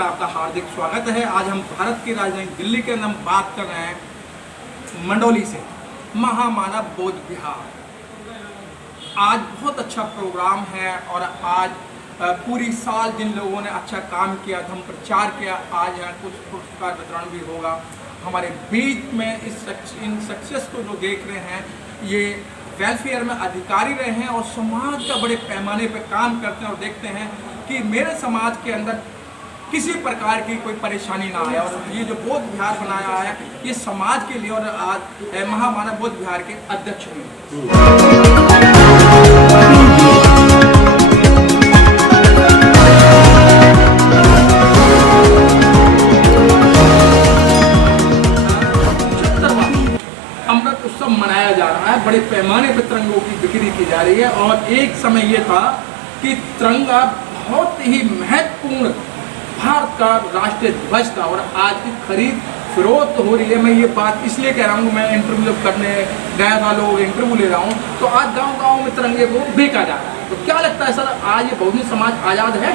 में आपका हार्दिक स्वागत है। आज हम भारत की राजधानी दिल्ली के अंदर हम बात कर रहे हैं मंडौली से महामानव बौद्ध विहार। आज बहुत अच्छा प्रोग्राम है और आज पूरी साल जिन लोगों ने अच्छा काम किया, धर्म प्रचार किया, आज यहाँ कुछ पुरस्कार वितरण भी होगा। हमारे बीच में इन सक्सेस को जो देख रहे हैं, ये वेलफेयर में अधिकारी रहे हैं और समाज का बड़े पैमाने पर काम करते हैं और देखते हैं कि मेरे समाज के अंदर किसी प्रकार की कोई परेशानी ना आए। और ये जो बौद्ध विहार बनाया है, ये समाज के लिए, और आज महामानव बौद्ध विहार के अध्यक्ष हैं। अमृत उत्सव मनाया जा रहा है, बड़े पैमाने पर तिरंगों की बिक्री की जा रही है। और एक समय ये था कि तिरंगा बहुत ही महत्वपूर्ण भारत का राष्ट्रीय ध्वज था और आज की खरीद फरोख्त हो रही है। मैं ये बात इसलिए कह रहा हूँ, मैं इंटरव्यू करने गया था, लोग इंटरव्यू ले रहा हूँ, तो आज गांव-गांव में तिरंगे को बेचा जा रहा है। तो क्या लगता है सर, आज ये बहुजन समाज आज़ाद है?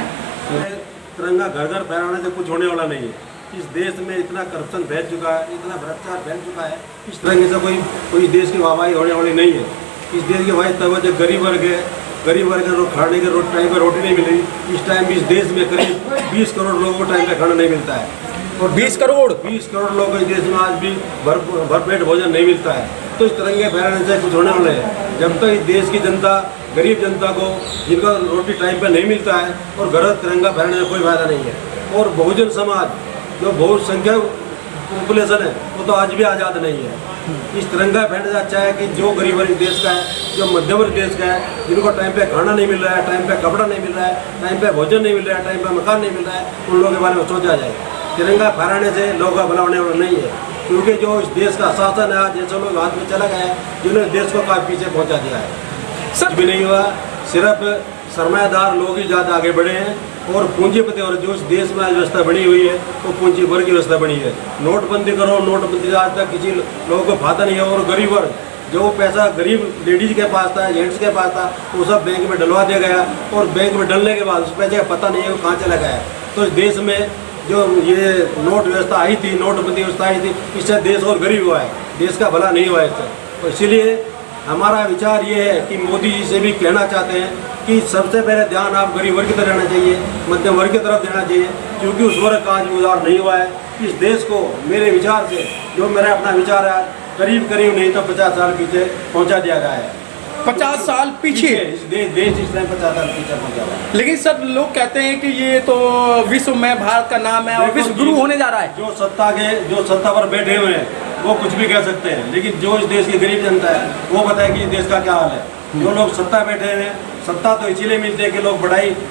तिरंगा घर घर फहराने से कुछ होने वाला नहीं है। इस देश में इतना करप्शन फैल चुका है, इतना भ्रष्टाचार फैल चुका है, इस तिरंगे से कोई देश की वाहवाही होने वाली नहीं है। इस देश की वाहवाही तब जो गरीब वर्ग है, गरीब वर्ग को खाने के टाइम पर रोटी नहीं मिलेगी। इस टाइम इस देश में करीब 20 करोड़ लोगों को टाइम पे खाना नहीं मिलता है और 20 करोड़ लोगों को इस देश में आज भी भरपेट भोजन नहीं मिलता है। तो इस तिरंगे फहराने से कुछ होने वाला है। जब तक इस देश की जनता, गरीब जनता को जिनका रोटी टाइम पर नहीं मिलता है और घर तिरंगा फहराने में कोई फायदा नहीं है। और बहुजन समाज जो बहुसंख्यक पॉपुलेशन है, वो तो आज भी आज़ाद नहीं है। इस तिरंगा फहराने से अच्छा है कि जो गरीब वर्ग देश का है, जो मध्यम वर्ग देश का है, जिनको टाइम पे खाना नहीं मिल रहा है, टाइम पे कपड़ा नहीं मिल रहा है, टाइम पे भोजन नहीं मिल रहा है, टाइम पे मकान नहीं मिल रहा है, उन लोगों के बारे में सोचा जाए। तिरंगा फहराने से लोगों का भला होने वाला नहीं है, क्योंकि जो इस देश का शासन है आज ऐसे लोग हाथ में चला गया है जिन्होंने देश को काफ़ी पीछे पहुँचा दिया है। सब भी नहीं हुआ, सिर्फ सरमायादार लोग ही ज़्यादा आगे बढ़े हैं और पूंजीपति, और जो इस देश में व्यवस्था बनी हुई है वो पूंजी वर्ग की व्यवस्था बनी है। नोटबंदी करो, नोटबंदी से आज तक किसी लोगों को फायदा नहीं है। और गरीब वर्ग, जो पैसा गरीब लेडीज के पास था, जेंट्स के पास था, वो सब बैंक में डलवा दिया गया और बैंक में डलने के बाद उस पैसे का पता नहीं है वो कहाँ चला गया। तो इस देश में जो ये नोट व्यवस्था आई थी, नोटबंदी व्यवस्था आई थी, इससे देश और गरीब हुआ है, देश का भला नहीं हुआ है इससे। तो इसीलिए हमारा विचार ये है कि मोदी जी से भी कहना चाहते हैं कि सबसे पहले ध्यान आप गरीब वर्ग की तरफ देना चाहिए, मध्यम वर्ग की तरफ देना चाहिए, क्योंकि उस वर्ग का आज उधार नहीं हुआ है। इस देश को मेरे विचार से, जो मेरा अपना विचार है, करीब नहीं तो 50 साल पीछे पहुंचा दिया गया है। 50 साल पीछे देश इस टाइम 50 साल पीछे पहुंचा हुआ है। लेकिन सर, लोग कहते हैं कि ये तो विश्व में भारत का नाम है और विश्व गुरु होने जा रहा है। जो सत्ता पर बैठे हुए हैं वो कुछ भी कह सकते हैं, लेकिन जो इस देश की गरीब जनता है वो बताए कि इस देश का क्या हाल है। जो लोग सत्ता बैठे हुए हैं, सत्ता तो इसीलिए मिलती है कि लोग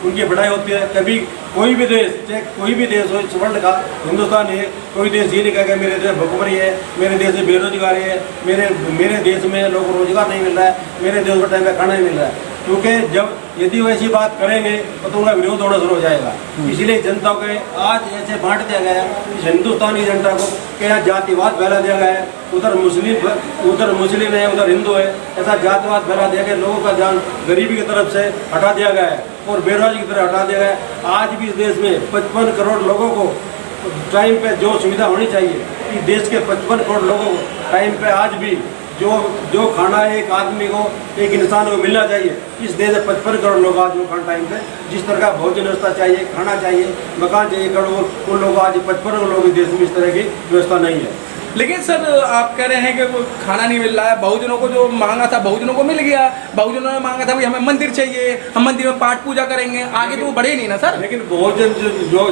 उनकी बढ़ाई होती है। कभी कोई भी देश, चाहे कोई भी देश हो इस वर्ल्ड का, हिंदुस्तान है, कोई देश ये नहीं कहेगा मेरे देश भुखमरी है, मेरे देश में बेरोजगारी है, मेरे देश में लोगों को रोजगार नहीं मिल रहा है, मेरे देश को टाइम पर खाना नहीं मिल रहा है। क्योंकि जब यदि वैसी बात करेंगे तो उनका विरोध होना शुरू हो जाएगा। इसीलिए जनता को आज ऐसे बांट दिया गया है, इस हिंदुस्तान की जनता को कि यहाँ जातिवाद फैला दिया गया है, उधर मुस्लिम है, उधर हिंदू है, ऐसा जातिवाद फैला दिया गया। लोगों का ध्यान गरीबी की तरफ से हटा दिया गया है और बेरोजगारी की तरफ हटा दिया गया है। आज भी इस देश में 55 करोड़ लोगों को टाइम पे जो सुविधा होनी चाहिए, कि देश के 55 करोड़ लोगों को टाइम पे आज भी जो खाना एक आदमी को, एक इंसान को मिलना चाहिए, इस देश में 55 करोड़ लोग आज वो खाना टाइम पे जिस तरह का भोजन व्यवस्था चाहिए, खाना चाहिए, मकान चाहिए करोड़, उन लोगों को आज 55 करोड़ लोग इस देश में इस तरह की व्यवस्था नहीं है। लेकिन सर, आप कह रहे हैं कि वो खाना नहीं मिल रहा है। बहुजनों को जो मांगा था बहुजनों को मिल गया। बहुजनों ने मांगा था भाई हमें मंदिर चाहिए, हम मंदिर में पाठ पूजा करेंगे, आगे तो वो बढ़े नहीं ना सर। लेकिन बहुजन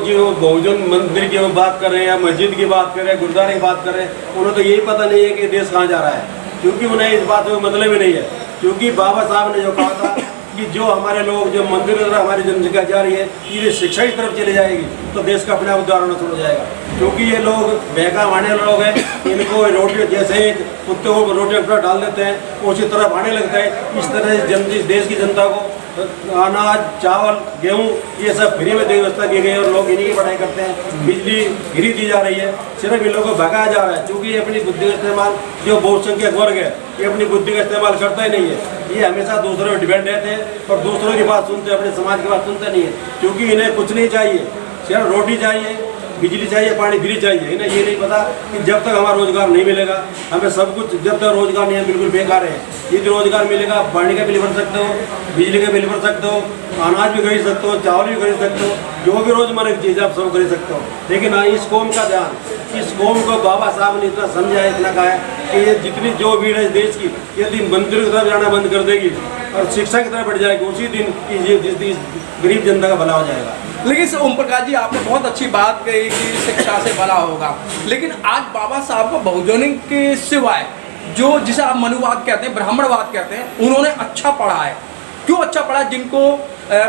जो बहुजन मंदिर की बात कर रहे हैं या मस्जिद की बात कर रहे हैं, गुरुद्वारे की बात कर रहे हैं, उन्हें तो यही पता नहीं है कि देश कहाँ जा रहा है, क्योंकि उन्हें इस बात में मतलब ही नहीं है। क्योंकि बाबा साहब ने जो कहा था कि जो हमारे लोग, जो मंदिर की तरफ हमारी जनसंख्या जा रही है, ये शिक्षा की तरफ चली जाएगी तो देश का अपने आप उद्धार होना शुरू हो जाएगा। क्योंकि ये लोग बहका मारने वाले लोग हैं, इनको रोटी जैसे ही कुत्ते को रोटी पर डाल देते हैं उसी तरफ आने लगता है। इस तरह से देश की जनता को अनाज, चावल, गेहूँ ये सब फ्री में व्यवस्था की गई है और लोग इन्हीं की पढ़ाई करते हैं। बिजली फ्री दी जा रही है, सिर्फ इन लोगों को भगाया जा रहा है, क्योंकि ये अपनी बुद्धि का इस्तेमाल, जो बहुसंख्यक वर्ग है ये अपनी बुद्धि का इस्तेमाल करता ही नहीं है। ये हमेशा दूसरों पर डिपेंड रहते हैं और दूसरों की बात सुनते हैं, अपने समाज की बात सुनते नहीं है, क्योंकि इन्हें कुछ नहीं चाहिए। सिर्फ रोटी चाहिए, बिजली चाहिए, पानी फ्री चाहिए, इन्हें ये नहीं पता कि जब तक हमारा रोजगार नहीं मिलेगा, हमें सब कुछ, जब तक रोजगार नहीं है बिल्कुल बेकार है। यदि रोजगार मिलेगा, पानी का बिल भर सकते हो, बिजली का बिल भर सकते हो, अनाज भी खरीद सकते हो, चावल भी खरीद सकते हो, जो भी रोजमर्रा की चीज़ आप सब खरीद सकते हो। लेकिन हाँ, इस कौम का ध्यान, इस कौम को बाबा साहब ने इतना समझाया, इतना कहा है कि ये जितनी जो भीड़ है देश की, यदि मंदिर की तरफ जाना बंद कर देगी और शिक्षा की तरफ बढ़ जाएगी, उसी दिन ये जिस दिन गरीब जनता का भला हो जाएगा। लेकिन सर ओम प्रकाश जी, आपने बहुत अच्छी बात कही कि शिक्षा से भला होगा, लेकिन आज बाबा साहब को बहुजनिक के सिवाय जो जिसे आप मनुवाद कहते हैं, ब्राह्मणवाद कहते हैं, उन्होंने अच्छा पढ़ा है। क्यों अच्छा पढ़ा? जिनको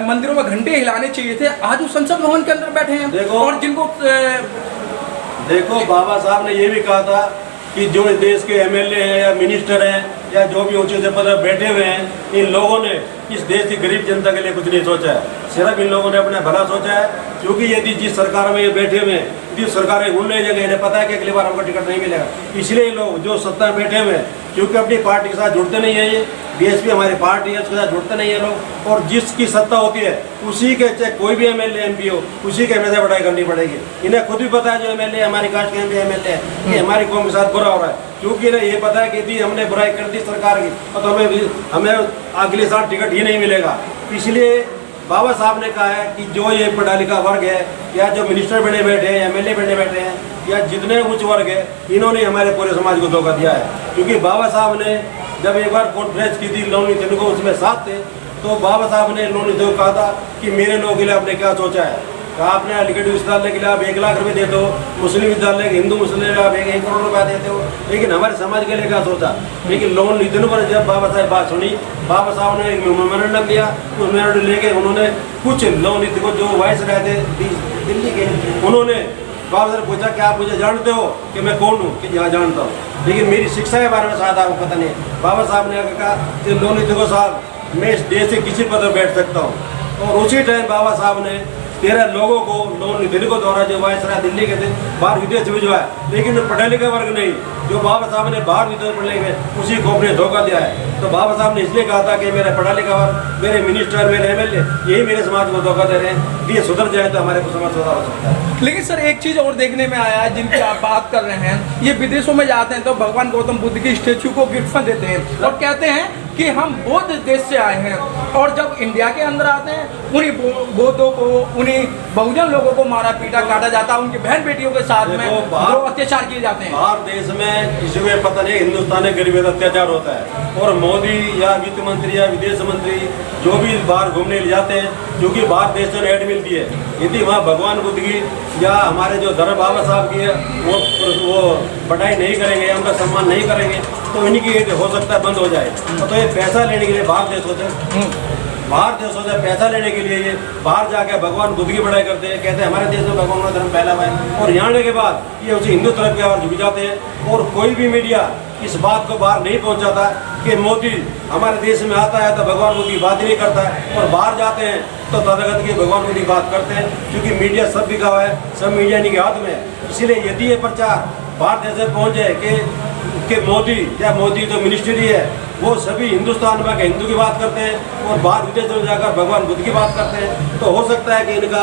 मंदिरों में घंटे हिलाने चाहिए थे, आज वो संसद भवन के अंदर बैठे हैं। देखो, और जिनको देखो बाबा साहब ने ये भी कहा था कि जो देश के एमएलए हैं या मिनिस्टर हैं या जो भी ऊंचे पद पर बैठे हुए हैं, इन लोगों ने इस देश की गरीब जनता के लिए कुछ नहीं सोचा है, सिर्फ इन लोगों ने अपना भला सोचा है। क्योंकि यदि जिस सरकार में ये बैठे हुए हैं, जिस सरकार उन नहीं जगह, इन्हें पता है कि अगली बार हमको टिकट नहीं मिलेगा, इसलिए लोग जो सत्ता में बैठे हुए हैं, क्योंकि अपनी पार्टी के साथ जुड़ते नहीं है, ये बीएसपी हमारी पार्टी है, उसके साथ जुड़ते नहीं है लोग, और जिसकी सत्ता होती है उसी के, चाहे कोई भी एमएलए एमपी हो, उसी के हमेशा बढ़ाई करनी पड़ेगी। इन्हें खुद भी पता है जो एमएलए हमारी कास्ट के एमएलए है कि हमारी कौम के साथ बुरा हो रहा है, क्योंकि इन्हें ये पता है कि यदि हमने बुराई कर दी सरकार की तो हमें अगले साल टिकट ही नहीं मिलेगा। इसलिए बाबा साहब ने कहा है कि जो ये पढ़ा लिखा वर्ग है, या जो मिनिस्टर बने बैठे हैं, एमएलए बने बैठे हैं, या जितने उच्च वर्ग है, इन्होंने हमारे पूरे समाज को धोखा दिया है। क्योंकि बाबा साहब ने जब एक बार कॉन्फ्रेंस की थी, लोनी तिनको उसमें साथ थे, तो बाबा साहब ने लोनी को कहा था कि मेरे लोगों के लिए आपने क्या सोचा है। कहा आपने अलीगढ़ विश्वविद्यालय के लिए आप 1 लाख रुपए देते हो, मुस्लिम विद्यालय के, हिंदू मुस्लिम में आप 1 करोड़ रुपया देते हो, लेकिन हमारे समाज के लिए क्या सोचा। लेकिन लोन नितिन पर जब बाबा साहब बात सुनी, बाबा साहब ने एक मेमोरेंडम दिया, उस मेमोरेंडम लेके उन्होंने कुछ लोन नीति को जो वाइस रहते दिल्ली के, उन्होंने बाबा साहब पूछा कि आप मुझे जानते हो कि मैं कौन हूँ, कि यहाँ जानता हूँ, लेकिन मेरी शिक्षा के बारे में शायद आपको पता नहीं। बाबा साहब ने कहा कि लोन नीति को साहब मैं इस देश से किसी पद पर बैठ सकता हूँ। और उसी टाइम बाबा साहब ने 13 लोगों को लोन निधि को द्वारा जो वायसराय दिल्ली के थे बाहर विदेश भिजवाया, लेकिन पढ़े लिखे वर्ग नहीं, जो बाबा साहब ने बाहर विदेश पढ़ने गए उसी को अपने धोखा दिया है। तो बाबा साहब ने इसलिए कहा था कि मेरा पढ़ा लिखा वर्ग, मेरे मिनिस्टर, मेरे एमएलए, यही मेरे समाज को धोखा दे रहे हैं, ये सुधर जाए तो हमारे को समाज सुधार हो सकता है। लेकिन सर एक चीज और देखने में आया है, जिनकी आप बात कर रहे हैं, ये विदेशों में जाते हैं तो भगवान गौतम बुद्ध की स्टेच्यू को गिफ्ट में देते हैं और कहते हैं कि हम बौद्ध देश से आए हैं, और जब इंडिया के अंदर आते हैं उन्हीं बौद्धों को, उन्हीं बहुजन लोगों को मारा पीटा काटा जाता है, उनकी बहन बेटियों के साथ में जो अत्याचार किए जाते हैं। बाहर देश में किसी को पता नहीं हिंदुस्तान में गरीब अत्याचार होता है, और मोदी या वित्त मंत्री या विदेश मंत्री जो भी बाहर घूमने ले जाते हैं, क्योंकि बाहर देश में ऐड मिलती है, यदि वहाँ भगवान बुद्ध की या हमारे जो धर्म बाबा साहब की है वो पढ़ाई नहीं करेंगे या उनका सम्मान नहीं करेंगे तो इनकी हो सकता है बंद हो जाए। तो ये पैसा लेने के लिए बाहर देशों से पैसा लेने के लिए ये बाहर जाकर भगवान बुद्ध की पढ़ाई करते हैं, कहते हैं हमारे देश में भगवान का धर्म फैला हुआ है, और यहाँ आने के बाद ये उसी हिंदू तरफ की ओर झुक जाते हैं। और कोई भी मीडिया इस बात को बाहर नहीं पहुँचाता कि मोदी हमारे देश में आता है तो भगवान बुद्ध की बात ही नहीं करता है, और बाहर जाते हैं तो तथागत की भगवान बुद्ध की बात करते हैं, क्योंकि मीडिया सब बिका हुआ है, सब मीडिया इनके हाथ में है। इसीलिए यदि ये प्रचार बाहर देश में पहुँच जाए कि मोदी या मोदी जो मिनिस्ट्री है वो सभी हिंदुस्तान में हिंदू की बात करते हैं और बाहर विदेश में जाकर भगवान बुद्ध की बात करते हैं, तो हो सकता है कि इनका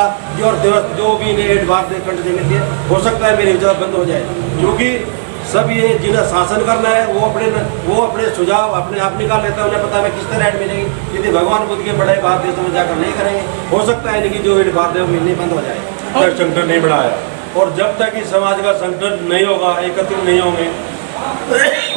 जो भी इन्हें एड बाहर कंट्री मिलती है, हो सकता है मेरे विचार बंद हो जाए। क्योंकि सब ये जिन्हें शासन करना है वो अपने सुझाव अपने आप निकाल लेते हैं, उन्हें पता है किस तरह एड मिलेगी। यदि भगवान बुद्ध के बड़े बाहर देशों में जाकर नहीं करेंगे, हो सकता है इनकी जो एड बाहर देश मिलनी बंद हो जाए। संगठन नहीं बढ़ाया, और जब तक इस समाज का संगठन नहीं होगा, एकत्रित नहीं होंगे,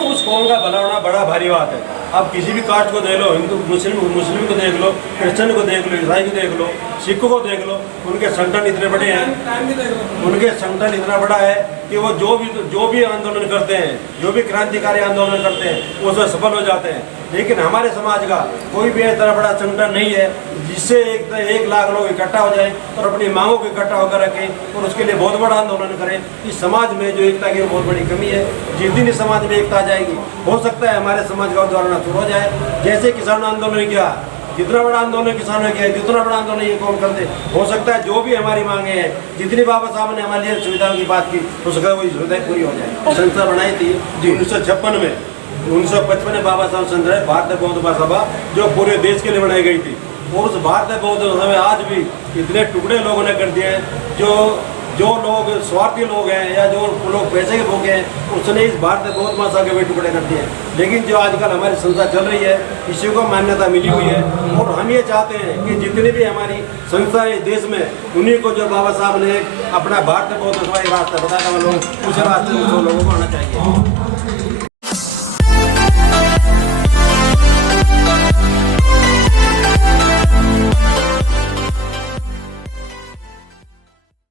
उस कौम का भला होना बड़ा भारी बात है। आप किसी भी कास्ट को देख लो, हिंदू मुस्लिम को देख लो, क्रिश्चियन को देख लो, ईसाई को देख लो, सिख को देख लो, उनके संगठन इतने बड़े हैं, उनके संगठन इतना बड़ा है कि वो जो भी आंदोलन करते हैं, जो भी क्रांतिकारी आंदोलन करते हैं, उसमें सफल हो जाते हैं। लेकिन हमारे समाज का कोई भी इतना बड़ा संगठन नहीं है जिससे 1 लाख लोग इकट्ठा हो जाए और अपनी मांगों को इकट्ठा होकर रखें और उसके लिए बहुत बड़ा आंदोलन करें। इस समाज में जो एकता की बहुत बड़ी कमी है, जिस दिन इस समाज में एकता आ जाएगी, हो सकता है हमारे समाज का उद्धारण शुरू हो जाए। जैसे किसान आंदोलन किया, जितना बड़ा आंदोलन किसानों ने किया, जितना बड़ा आंदोलन ये कौन करते, हो सकता है जो भी हमारी मांगे हैं, जितनी बाबा साहब ने हमारे लिए सुविधाओं की बात की, हो सकता है वही सुविधाएं पूरी हो जाए। संस्था बनाई थी 1956 में, 1955 में बाबा साहब संस्था भारतीय बौद्ध महासभा जो पूरे देश के लिए बनाई गई थी, और उस भारत बौद्ध में आज भी इतने टुकड़े लोगों ने कर दिए हैं। जो लोग स्वार्थी लोग हैं या जो लोग पैसे के भूखे हैं, उसने इस भारत बौद्ध महासागर के भी टुकड़े कर दिए हैं। लेकिन जो आजकल हमारी संस्था चल रही है, इसी को मान्यता मिली हुई है और हम ये चाहते हैं कि जितनी भी हमारी संस्था है इस देश में, उन्हीं को जो बाबा साहब ने अपना भारत बौद्ध रास्ता बताया, उस रास्ते में लोगों को आना चाहिए।